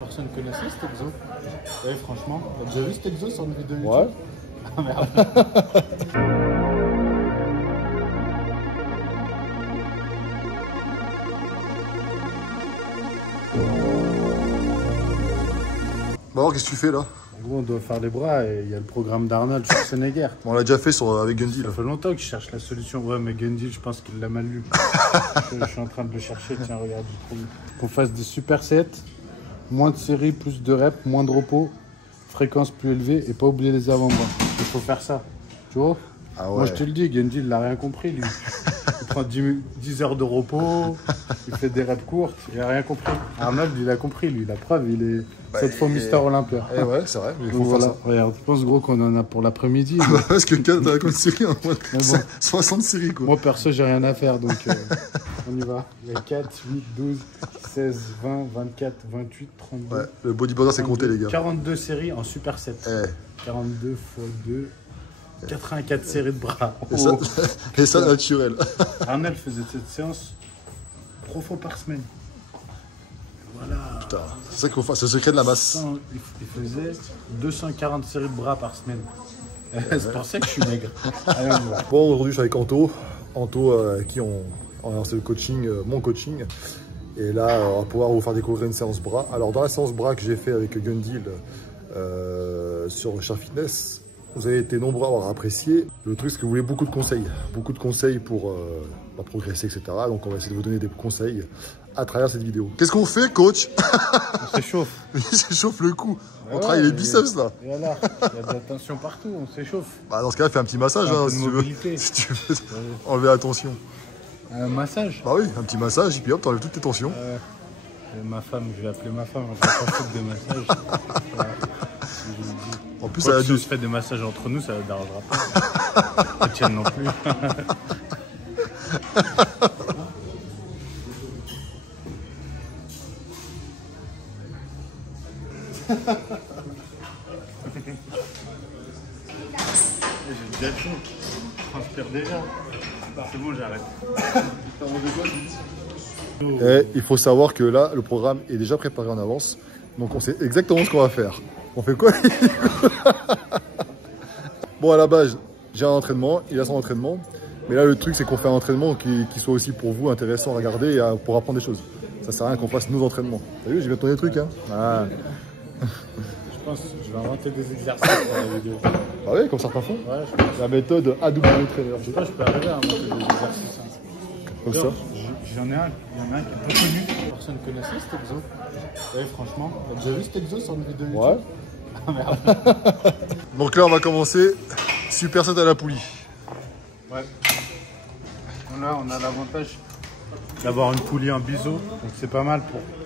Personne ne connaissait cet exo. Ouais, franchement, t'as déjà vu cet exo sur une vidéo YouTube? Ouais. Ah merde. Bon alors, qu'est-ce que tu fais là? En gros, on doit faire les bras et il y a le programme d'Arnold sur Sénégal. On l'a déjà fait avec Gundy là. Ça fait longtemps que je cherche la solution. Ouais, mais Gundy, je pense qu'il l'a mal lu. je suis en train de le chercher. Tiens, regarde, j'ai trouvé. Qu'on fasse des supersets, moins de séries, plus de reps, moins de repos, fréquence plus élevée et pas oublier les avant-bras. Il faut faire ça. Tu vois? Ah ouais. Moi, je te le dis, Gundy, il n'a rien compris, lui. Il prend 10 heures de repos, il fait des reps courtes, il n'a rien compris. Arnold, il a compris, lui. La preuve, il est 7 fois Mister Olympia. Eh ouais, c'est vrai, mais il faut voilà. faire ça. Regarde, je pense gros qu'on en a pour l'après-midi. Parce que 4 t'as une série, hein, bon. 60 séries quoi. Moi, perso, j'ai rien à faire, donc on y va. Il y a 4, 8, 12, 16, 20, 24, 28, 32. Ouais, le bodybuilder c'est compté les gars. 42 séries en superset. 42 x 2. 84 séries de bras. Et ça naturel. Arnold faisait cette séance 3 fois par semaine. Voilà. Putain, c'est ça qu'il faut faire, c'est le secret de la masse. Il faisait 240 séries de bras par semaine. C'est pour ça que je suis maigre. Allez, on y va. Bon, aujourd'hui je suis avec Anto. Anto, qui on c'est le coaching, mon coaching. Et là, on va pouvoir vous faire découvrir une séance bras. Alors, dans la séance bras que j'ai fait avec Gundy sur Share Fitness, vous avez été nombreux à avoir apprécié. Le truc, c'est que vous voulez beaucoup de conseils pour progresser, etc. Donc, on va essayer de vous donner des conseils à travers cette vidéo. Qu'est-ce qu'on fait, coach? On s'échauffe. Il s'échauffe le cou. On travaille les biceps, là. Et alors, il y a de la tension partout, on s'échauffe. Bah, dans ce cas-là, fais un petit massage, hein, si tu veux enlever la tension. Un massage? Bah oui, un petit massage, et puis hop, t'enlèves toutes tes tensions. Ma femme, je vais appeler ma femme, je vais pas foutre des massages. En plus, si ça on se fait des massages entre nous, ça ne dérangera pas. Etienne non plus. J'ai déjà chaud. Je transpire déjà. C'est bon, j'arrête. Et il faut savoir que là, le programme est déjà préparé en avance. Donc on sait exactement ce qu'on va faire. On fait quoi? Bon, à la base, j'ai un entraînement, il a son entraînement. Mais là, le truc, c'est qu'on fait un entraînement qui soit aussi pour vous intéressant à regarder et pour apprendre des choses. Ça sert à rien qu'on fasse nos entraînements. T'as vu, j'ai bien tourné le truc, hein. Ah. Je pense que je vais inventer des exercices pour la vidéo. Ah oui, comme certains font. Ouais, je pense. La méthode AW Trainer. Je sais pas, je peux arriver à inventer des exercices. Comme ça. J'en ai un, il y en a un qui est peu connu. Personne ne connaissait cet exo. Ouais, franchement, t'as déjà vu cet exo sur une vidéo YouTube? Ouais. Ah merde. Donc là, on va commencer. Superset à la poulie. Ouais. Là, on a l'avantage d'avoir une poulie en biseau. Donc c'est pas mal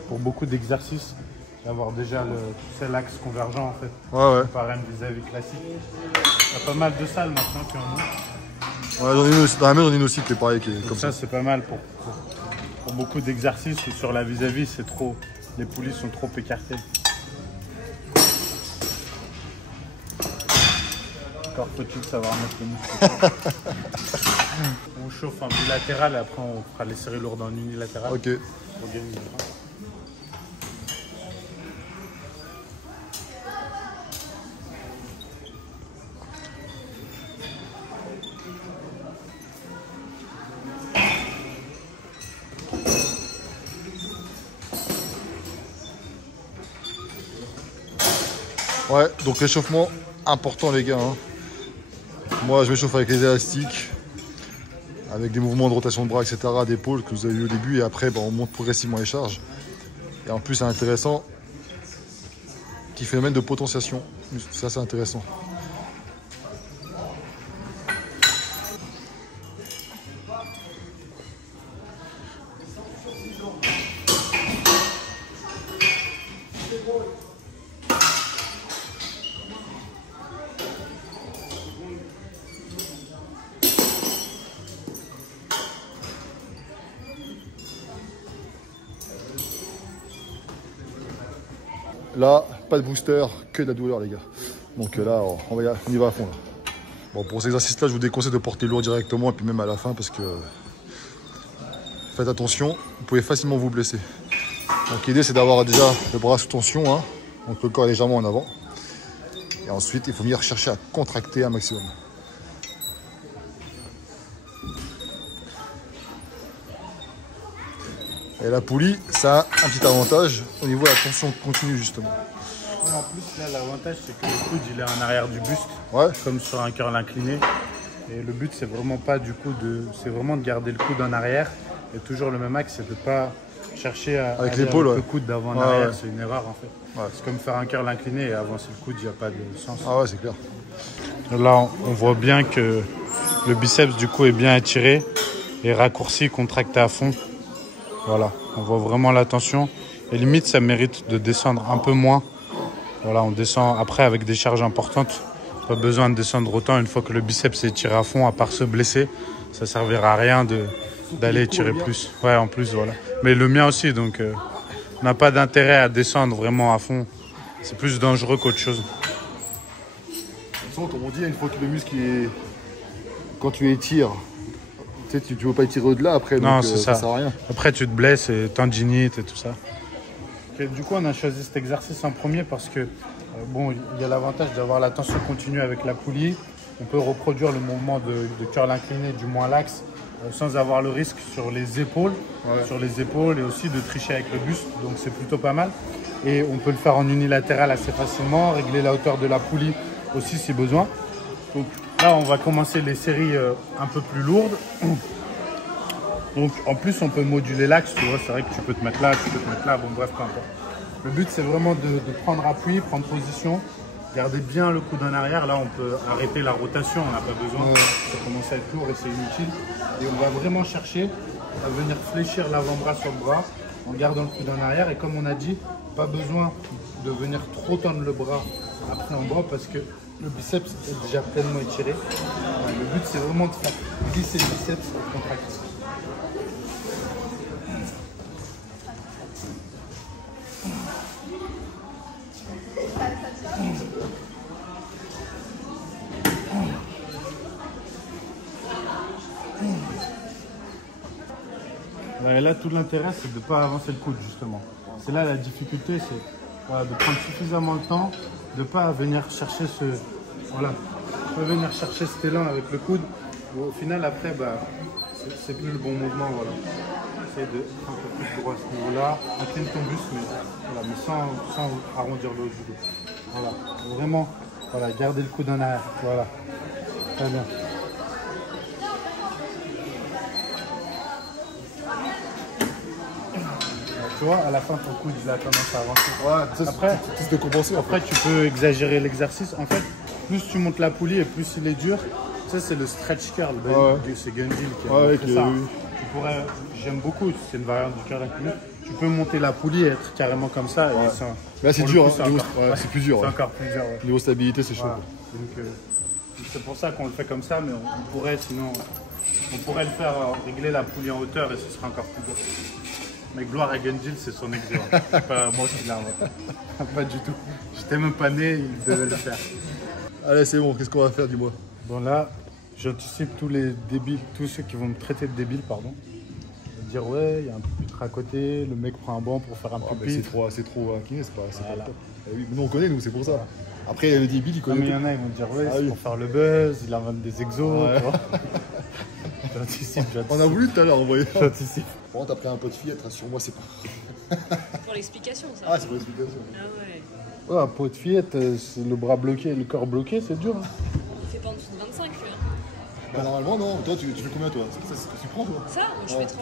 pour beaucoup d'exercices. D'avoir déjà l'axe convergent en fait. Ouais, ouais. Comparé à une vis-à-vis classique. Il y a pas mal de salles maintenant qui en ont. Ouais, j'en ai une aussi, dans la main, j'en ai une aussi qui est pareil, qui est comme ça. Ça, c'est pas mal pour beaucoup d'exercices où sur la vis-à-vis, c'est trop. Les poulies sont trop écartées. Encore faut-il savoir mettre le muscle. On chauffe en bilatéral et après on fera les séries lourdes en unilatéral. Ok. Pour gagner du temps. Ouais, donc l'échauffement, important les gars. Hein. Moi, je m'échauffe avec les élastiques, avec des mouvements de rotation de bras, etc., d'épaule que vous avez vu au début. Et après, on monte progressivement les charges. Et en plus, c'est intéressant, petit phénomène de potentiation. Ça, c'est intéressant. Là, pas de booster, que de la douleur les gars. Donc là, on y va à fond là. Bon, pour ces exercices-là, je vous déconseille de porter lourd directement et puis même à la fin parce que faites attention, vous pouvez facilement vous blesser. Donc l'idée c'est d'avoir déjà le bras sous tension, hein, donc le corps est légèrement en avant. Et ensuite il faut venir chercher à contracter un maximum. Et la poulie, ça a un petit avantage au niveau de la tension continue justement. En plus, là, l'avantage, c'est que le coude, il est en arrière du buste, Ouais. comme sur un curl incliné. Et le but, c'est vraiment pas du coup c'est vraiment de garder le coude en arrière. Et toujours le même axe, c'est de pas chercher à avec aller l'épaule, avec ouais. le coude d'avant en Ouais, arrière. ouais. C'est une erreur en fait. Ouais. C'est comme faire un curl incliné et avancer le coude, il n'y a pas de sens. Ah ouais, c'est clair. Là, on voit bien que le biceps du coup est bien étiré et raccourci, contracté à fond. Voilà, on voit vraiment la tension. Et limite, ça mérite de descendre un peu moins. Voilà, on descend après avec des charges importantes. Pas besoin de descendre autant une fois que le biceps est tiré à fond, à part se blesser. Ça servira à rien d'aller tirer plus. Ouais, en plus, voilà. Mais le mien aussi, donc on n'a pas d'intérêt à descendre vraiment à fond. C'est plus dangereux qu'autre chose. De toute façon, comme on dit, une fois que le muscle est... Quand tu étires, tu sais, tu ne veux pas étirer au-delà après, Non, donc c'est ça ça. sert à rien. Après, tu te blesses et tendinite et tout ça. Okay, du coup, on a choisi cet exercice en premier parce que bon, il y a l'avantage d'avoir la tension continue avec la poulie. On peut reproduire le mouvement de curl incliné, du moins l'axe, sans avoir le risque sur les épaules, et aussi de tricher avec le buste. Donc c'est plutôt pas mal. Et on peut le faire en unilatéral assez facilement, régler la hauteur de la poulie aussi si besoin. Donc là, on va commencer les séries un peu plus lourdes. Donc en plus, on peut moduler l'axe. Tu vois, c'est vrai que tu peux te mettre là, tu peux te mettre là. Bon, bref, peu importe. Le but, c'est vraiment de prendre appui, prendre position, garder bien le coude en arrière. Là, on peut arrêter la rotation, on n'a pas besoin. Ça commence à être lourd et c'est inutile. Et on va vraiment chercher à venir fléchir l'avant-bras sur le bras en gardant le coude en arrière. Et comme on a dit, pas besoin de venir trop tendre le bras après en bas parce que le biceps est déjà pleinement étiré. Le but, c'est vraiment de faire glisser le biceps et contracter. Et là, tout l'intérêt, c'est de ne pas avancer le coude, justement. C'est là la difficulté, c'est voilà, de prendre suffisamment de temps, de ne pas venir chercher cet élan avec le coude. Au final, après, c'est plus le bon mouvement. Voilà. Essaye de être un peu plus droit à ce niveau-là. Incline ton buste, mais sans arrondir le haut du dos. Voilà. Vraiment, voilà, garder le coude en arrière. Voilà. Très bien. Tu vois, à la fin, ton coude, il a tendance à avancer. Ouais, après, tu peux exagérer l'exercice. En fait, plus tu montes la poulie et plus il est dur. Ça, c'est le stretch curl. C'est Gundil qui a montré ça. Tu pourrais, j'aime beaucoup, c'est une variante du curl incliné. Tu peux monter la poulie et être carrément comme ça. Ouais. Et ça là, c'est dur. C'est plus dur. C'est encore plus dur. Ouais. Niveau stabilité, c'est chaud. Voilà. Donc, c'est pour ça qu'on le fait comme ça, mais on pourrait le faire régler la poulie en hauteur et ce serait encore plus dur. Mais gloire à Gundil, c'est son exo. C'est pas moi qui l'ai inventé. Pas du tout. J'étais même pas né, il devait le faire. Allez, c'est bon, qu'est-ce qu'on va faire, dis-moi? Bon, là, j'anticipe tous les débiles, tous ceux qui vont me traiter de débile, pardon. Dire, ouais, il y a un pupitre à côté, le mec prend un banc pour faire un pupitre. C'est trop incliné, c'est pas le top. Oui, nous, on connaît, nous, c'est pour ça. Après, les débiles, ils connaissent. Mais il y en a, ils vont dire, ouais, c'est pour faire le buzz, il invente des exos. Ouais. J'anticipe. On a voulu tout à l'heure envoyer. J'anticipe. Bon, t'as pris un pot de fillette, rassure-moi, c'est pas. Pour l'explication, ça. Ah, c'est pour l'explication. Ah ouais. Ouais, un pot de fillette, c'est le bras bloqué, le corps bloqué, c'est dur. Hein. Il fait pas en dessous de 25, lui. Bah, normalement, non. Toi, tu fais combien, toi? C'est ce que tu prends, toi? Ça, moi, je fais 30.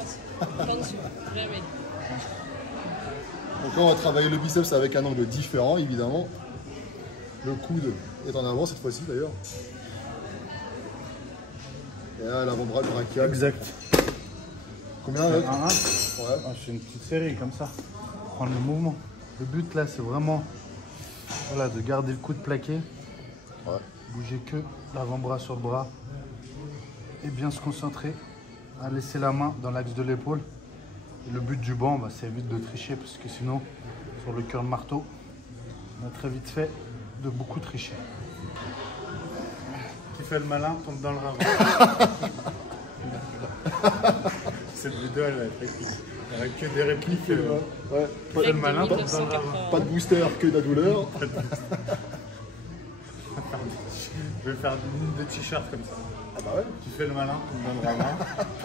Pas en dessous. Jamais. Donc là, on va travailler le biceps avec un angle différent, évidemment. Le coude est en avant cette fois-ci, d'ailleurs. Et là, l'avant-bras brachial. Exact. Combien là? Un. Ouais. Ah, je fais une petite série comme ça. Prendre le mouvement. Le but là, c'est vraiment de garder le coude plaqué. Ouais. Bouger que l'avant-bras sur le bras. Et bien se concentrer à laisser la main dans l'axe de l'épaule. Et le but du banc, c'est vite de tricher parce que sinon, sur le curl marteau, on a très vite fait de beaucoup tricher. Qui fait le malin tombe dans le ravin. Cette vidéo, elle va être épique. Il n'y aura que des répliques. Ouais. Pas le malin, pas de 1980. Pas de booster, que de la douleur. Je vais faire des t-shirts comme ça. Ah bah ouais. Tu fais le malin, tu me donneras main.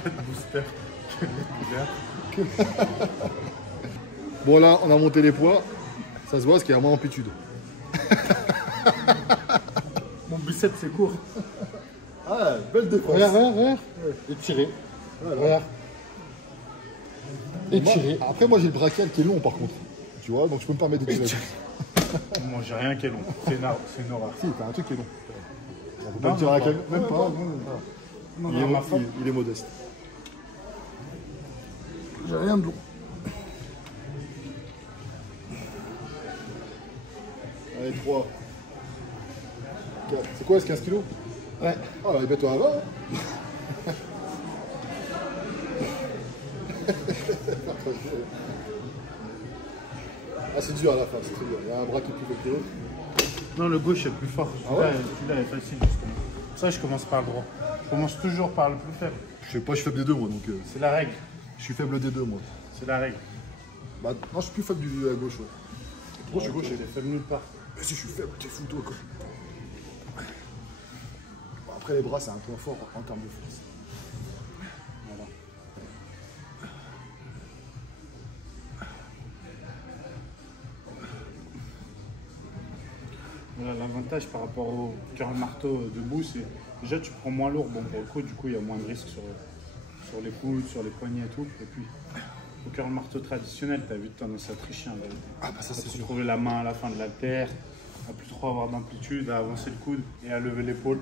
Pas de booster, que des couleurs. Bon là, on a monté les poids. Ça se voit parce qu'il y a moins d'amplitude. Mon bicep, c'est court. Ah, belle défense. Regarde. Étiré. Voilà. Regarde. Étiré. Après, moi j'ai le brachial qui est long par contre. Tu vois, donc je peux me permettre de tirer. Moi, j'ai rien qui est long. C'est une horreur. Si, t'as un truc qui est long. On peut pas Non, le tirer à non, laquelle. Même pas. Non, Il est, ma faute. il est modeste. J'ai rien de long. Allez, 3. 4. C'est quoi, c'est 15 kilos? Ouais. Ah, bah, mets-toi à 20. Ah, c'est dur à la fin, c'est très dur. Il y a un bras qui est plus fort que l'autre. Non, le gauche est plus fort. Ah ouais Celui-là est facile, justement. Pour ça, je commence par le droit. Je commence toujours par le plus faible. Je sais pas, je suis faible des deux, moi, donc C'est la règle. je suis faible des deux, moi. C'est la règle. Bah, non, je suis plus faible de la gauche, ouais. Moi, je suis gaucher. T'es faible nulle part. Mais si je suis faible, t'es fou, toi, quoi. Bon, après, les bras, c'est un point fort en termes de force. Voilà. Voilà, l'avantage par rapport au curl marteau debout, c'est déjà tu prends moins lourd. Bon, pour le coup, du coup, il y a moins de risques sur les coudes, sur les poignets et tout. Et puis, au curl marteau traditionnel, tu as vite tendance à tricher en vérité. Ah, bah, ça, c'est À sûr. trouver la main à la fin de la terre, à plus trop avoir d'amplitude, à avancer le coude et à lever l'épaule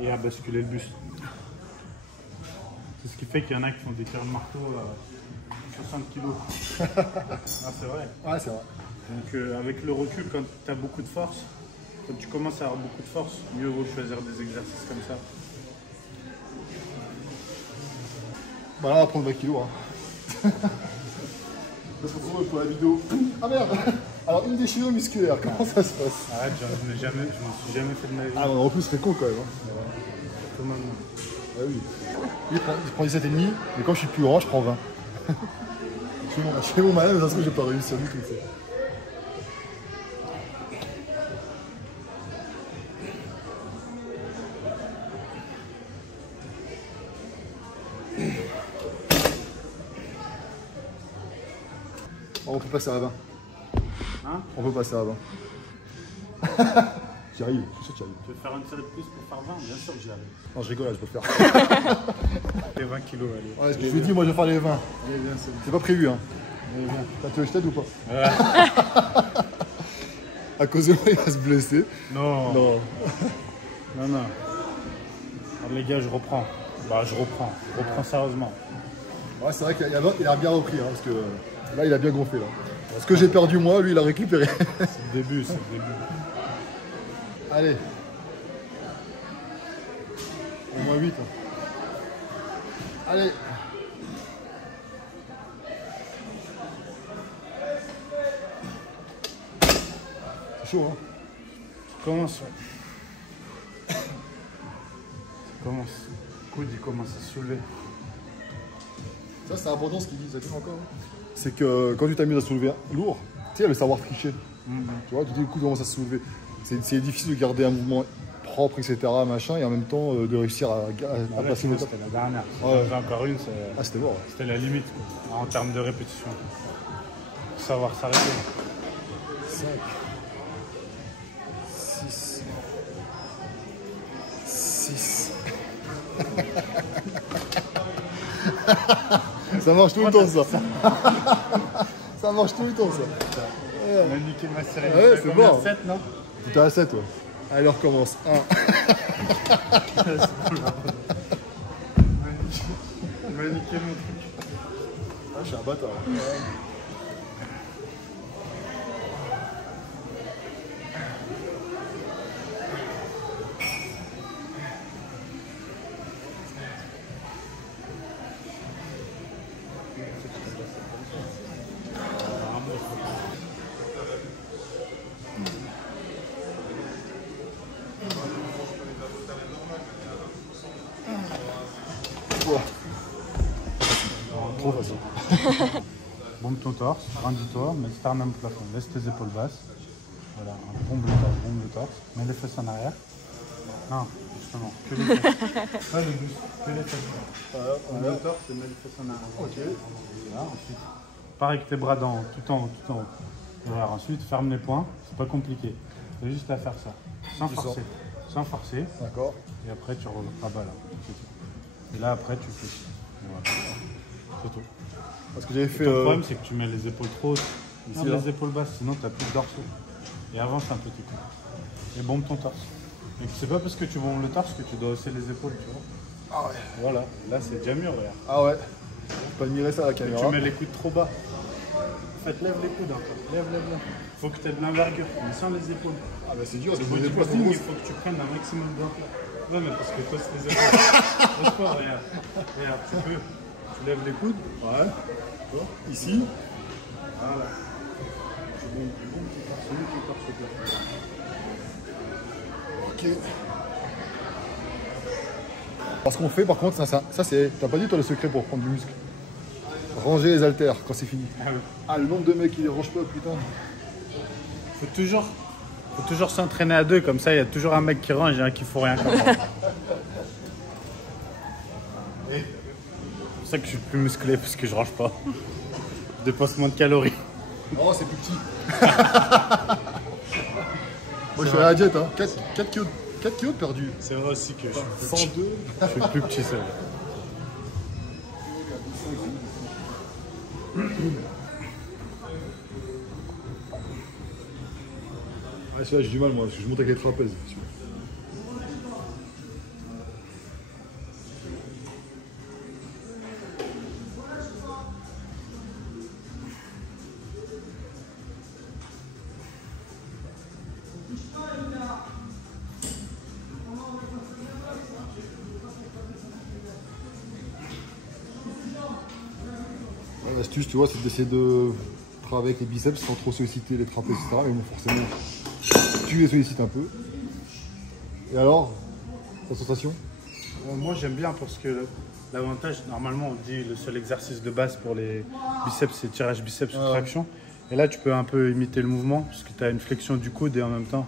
et à basculer le buste. C'est ce qui fait qu'il y en a qui font des curl marteau à 60 kg. Ah, c'est vrai. Ouais, c'est vrai. Donc avec le recul, quand tu as beaucoup de force, quand tu commences à avoir beaucoup de force, mieux vaut choisir des exercices comme ça. Bah, là, on va prendre 20 kilos, hein. Parce qu'on se retrouve pour la vidéo. Ah merde. Alors, une déchirure musculaire, comment ça se passe? Arrête, je m'en suis jamais fait de ma vie. Ah, en plus, c'est con quand même. Hein. Comme un- Ah oui. Il prend 17,5, mais quand je suis plus grand, je prends 20. Je fais mon malin, mais ça se trouve, j'ai pas réussi à du tout. Ça. Oh, on peut passer à 20. Hein? On peut passer à 20. J'y arrive, je suis sûr que j'y arrive. Tu veux faire une série de plus pour faire 20? Bien sûr que j'y arrive. Non, je rigole, là, je peux le faire. Les 20 kilos, allez. Ouais, je vous ai dit, moi, je vais faire les 20. Allez, viens, c'est bon. C'est pas prévu, hein. Allez, viens. Tu veux que je t'aide ou pas? Ouais. À cause de moi, il va se blesser. Non. Non. Non. Alors, les gars, je reprends. Bah, je reprends sérieusement. Ouais, c'est vrai qu'il a bien repris, hein, parce que là, il a bien gonflé. Là. Ce que j'ai perdu, moi, lui, il a récupéré. C'est le début. Allez. Au moins 8. Allez. C'est chaud, hein. Commence, ouais. Commence. Le coude, il commence à se soulever. Ça, c'est important ce qu'il dit, ça dit encore. C'est que quand tu t'amuses à soulever lourd, tu sais, le savoir tricher. Tu vois, tu dis le coude commence à se soulever. C'est difficile de garder un mouvement propre, etc., machin, et en même temps de réussir à Là, passer une étape. c'était la dernière. Ouais. J'en ai encore une, Ah, c'était mort. c'était la limite, quoi, en termes de répétition. Faut savoir s'arrêter. 5, 6, 6. Ça marche tout le temps, ça. Ça marche tout le temps, ça. On a niqué ma série. Ouais, c'est bon. 7, non? T'es à 7, ouais. Allez, on recommence. 1. On m'a niqué mon truc. Ah, je suis un bâtard. trop facile. Bombe ton torse, grandis-toi, mets le sternum plafond, laisse tes épaules basses. Voilà, bombe le torse, mets les fesses en arrière. Non, justement, que les fesses. Pas le buste, que les fesses. Bombe le torse et mets les fesses en arrière. Ok. Voilà, ensuite, pareil avec tes bras tout en haut. Voilà, ensuite, ferme les poings, c'est pas compliqué. C'est juste à faire ça, sans forcer. Sans forcer. D'accord. Et après, tu rabats là. C'est tout. Et là, après, tu fais. Voilà. C'est tout. Parce que j'avais fait. Le problème, c'est que tu mets les épaules trop hautes. Ici, Non, là. les épaules basses, sinon tu n'as plus de dorsaux. Et avance un petit peu. Et bombe ton torse. Et c'est pas parce que tu bombes le torse que tu dois hausser les épaules, tu vois. Ah ouais. Voilà, là c'est déjà mieux, regarde. Ah ouais. On peut admirer ça à la Et caméra. tu mets les coudes trop bas. En fait, lève les coudes encore. Lève. Faut que tu aies de l'envergure, mais sans les épaules. Ah bah c'est dur, Le parce que les épaules sont bodybuilding, il grosses. faut que tu prennes un maximum d'ampleur. Ouais, mais parce que toi, c'est les épaules. Pose pas, regarde. Regarde, tu lèves les coudes. Ouais. Ici. Voilà. Tu bombes ton torse au plafond. Ok. Alors, ce qu'on fait par contre, ça c'est. T'as pas dit toi le secret pour prendre du muscle? Ranger les haltères quand c'est fini. Ah oui. Ah, le nombre de mecs qui les rangent pas, putain. Faut toujours s'entraîner à deux, comme ça il y a toujours un mec qui range et un qui fout rien comme ça. C'est pour ça que je suis plus musclé parce que je range pas. Je dépense moins de calories. Oh, c'est plus petit. Moi, je suis à la diète, hein. 4 kilos de perdu. C'est vrai aussi que je suis plus 102. petit. Je suis plus petit, c'est vrai. Ah, celui-là, j'ai du mal, moi, parce que je monte avec les trapèzes. L'astuce, tu vois, c'est d'essayer de travailler avec les biceps sans trop solliciter les trapèzes, etc. Mais bon, forcément, tu les sollicites un peu. Et alors, ta sensation? Moi j'aime bien parce que l'avantage, normalement on dit le seul exercice de base pour les biceps c'est tirage biceps ou traction. Et là tu peux un peu imiter le mouvement parce que tu as une flexion du coude et en même temps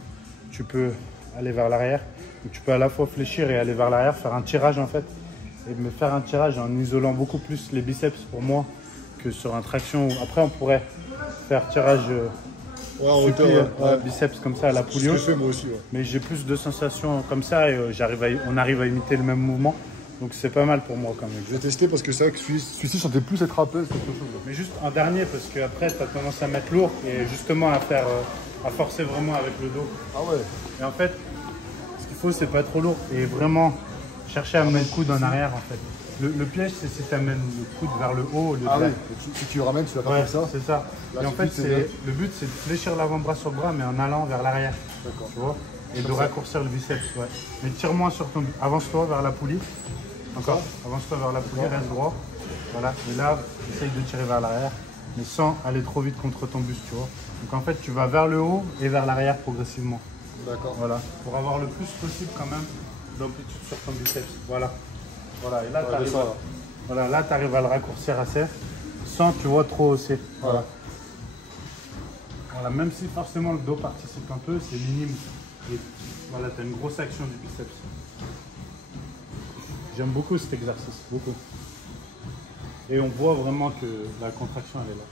tu peux aller vers l'arrière. Donc tu peux à la fois fléchir et aller vers l'arrière, faire un tirage en fait. Et me faire un tirage en isolant beaucoup plus les biceps pour moi que sur un traction. Après on pourrait faire tirage en suppi, hauteur, ouais. biceps comme ça à la C'est ce que Pouliot. je fais moi aussi. Ouais. Mais j'ai plus de sensations comme ça et on arrive à imiter le même mouvement. Donc c'est pas mal pour moi quand même. Je vais tester parce que c'est vrai que celui-ci, je sentais plus les trapèzes qu'autre chose. Mais juste en dernier parce qu'après tu as tendance à mettre lourd et justement à faire à forcer vraiment avec le dos. Ah ouais. Et en fait, ce qu'il faut c'est pas trop lourd et vraiment chercher à mettre le coude en arrière en fait. Le piège c'est si tu amènes le coude vers le haut au lieu de Ah là. oui, si tu le ramènes, tu vas pas Ouais, faire ça. c'est ça. Là, Et en tu fait, dis, c'est bien. le but c'est de fléchir l'avant-bras sur le bras mais en allant vers l'arrière. D'accord. Tu vois, et de Comme ça. raccourcir le biceps. Ouais. Mais tire moins sur ton. Avance-toi vers la poulie. Encore. Avance-toi vers la poulie, reste droit. Voilà. Et là, essaye de tirer vers l'arrière, mais sans aller trop vite contre ton buste, tu vois. Donc en fait, tu vas vers le haut et vers l'arrière progressivement. D'accord. Voilà. Pour avoir le plus possible quand même d'amplitude sur ton biceps. Voilà. Voilà. Et là, tu arrives, voilà, là, tu arrives à le raccourcir assez, sans, tu vois, trop hausser. Voilà. Voilà, même si forcément le dos participe un peu, c'est minime. Et voilà, tu as une grosse action du biceps. J'aime beaucoup cet exercice, beaucoup. Et on voit vraiment que la contraction, elle est là.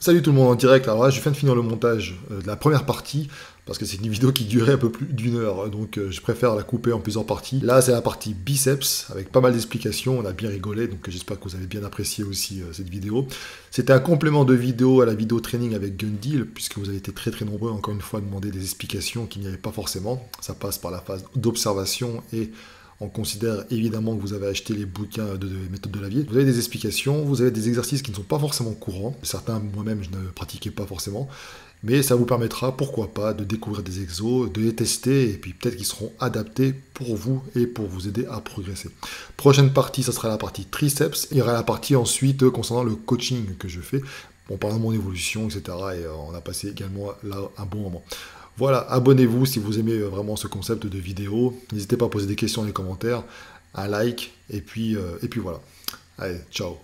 Salut tout le monde en direct. Alors là, je viens de finir le montage de la première partie parce que c'est une vidéo qui durait un peu plus d'1 heure. Donc je préfère la couper en plusieurs parties. Là, c'est la partie biceps avec pas mal d'explications. On a bien rigolé. Donc j'espère que vous avez bien apprécié aussi cette vidéo. C'était un complément de vidéo à la vidéo training avec Gun-Deal puisque vous avez été très nombreux encore une fois à demander des explications qu'il n'y avait pas forcément. Ça passe par la phase d'observation et on considère évidemment que vous avez acheté les bouquins de méthode de Lavier. Vous avez des explications, vous avez des exercices qui ne sont pas forcément courants. Certains, moi-même, je ne pratiquais pas forcément. Mais ça vous permettra, pourquoi pas, de découvrir des exos, de les tester, et puis peut-être qu'ils seront adaptés pour vous et pour vous aider à progresser. Prochaine partie, ça sera la partie triceps. Il y aura la partie ensuite concernant le coaching que je fais. en parlant de mon évolution, etc. Et on a passé également là un bon moment. Voilà, abonnez-vous si vous aimez vraiment ce concept de vidéo. N'hésitez pas à poser des questions dans les commentaires, un like, et puis voilà. Allez, ciao.